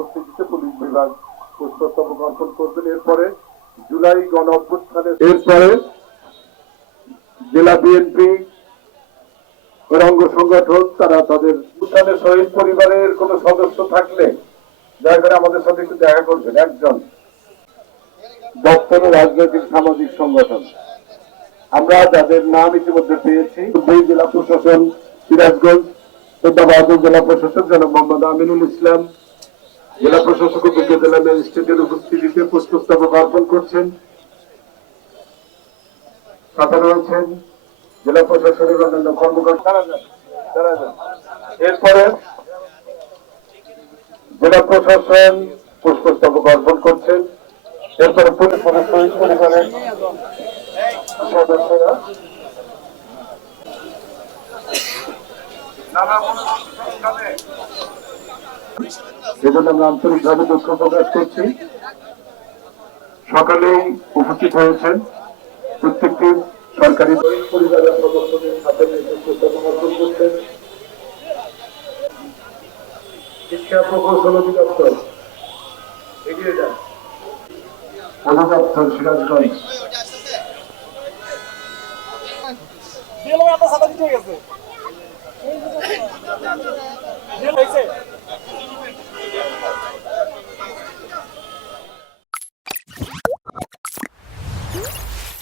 উপস্থিতিতে পুলিশ বিভাগ পুষ্পস্তবক অর্পণ করবেন। এরপরে জুলাই গণ অভ্যুত্থানের জেলা বিএনপি অঙ্গ সংগঠন তারা তাদের উত্থানের শহীদ পরিবারের কোন সদস্য থাকলে দয়া করে আমাদের সাথে একটু দেখা করবেন। একজন দপ্তর রাজনৈতিক সামাজিক সংগঠন আমরা যাদের নাম ইতিমধ্যে পেয়েছি, জেলা প্রশাসন সিরাজগঞ্জ, জেলা প্রশাসক জনাব মোহাম্মদ আমিনুল ইসলাম, জেলা প্রশাসক উপজেলা ম্যাজিস্ট্রেটের উপস্থিতিতে পুষ্পস্তবক অর্পণ করছেন। সাথে রয়েছেন জেলা প্রশাসনের অন্যান্য কর্মকর্তা। এরপরে জেলা প্রশাসন পুষ্পস্তবক অর্পণ করছেন। এরপরে পুলিশ শহীদ পরিবারের সদস্যরা এজন্য আমরা আন্তরিকভাবে দুঃখ প্রকাশ করছি। সকালেই উপস্থিত হয়েছেন প্রত্যেকটি সরকারি পরিবারের সদস্যদের সাথে অর্পণ করছেন। শিক্ষা প্রকৌশল অধিদপ্তর এগিয়ে যান, অধিদপ্তর সিরাজগঞ্জ।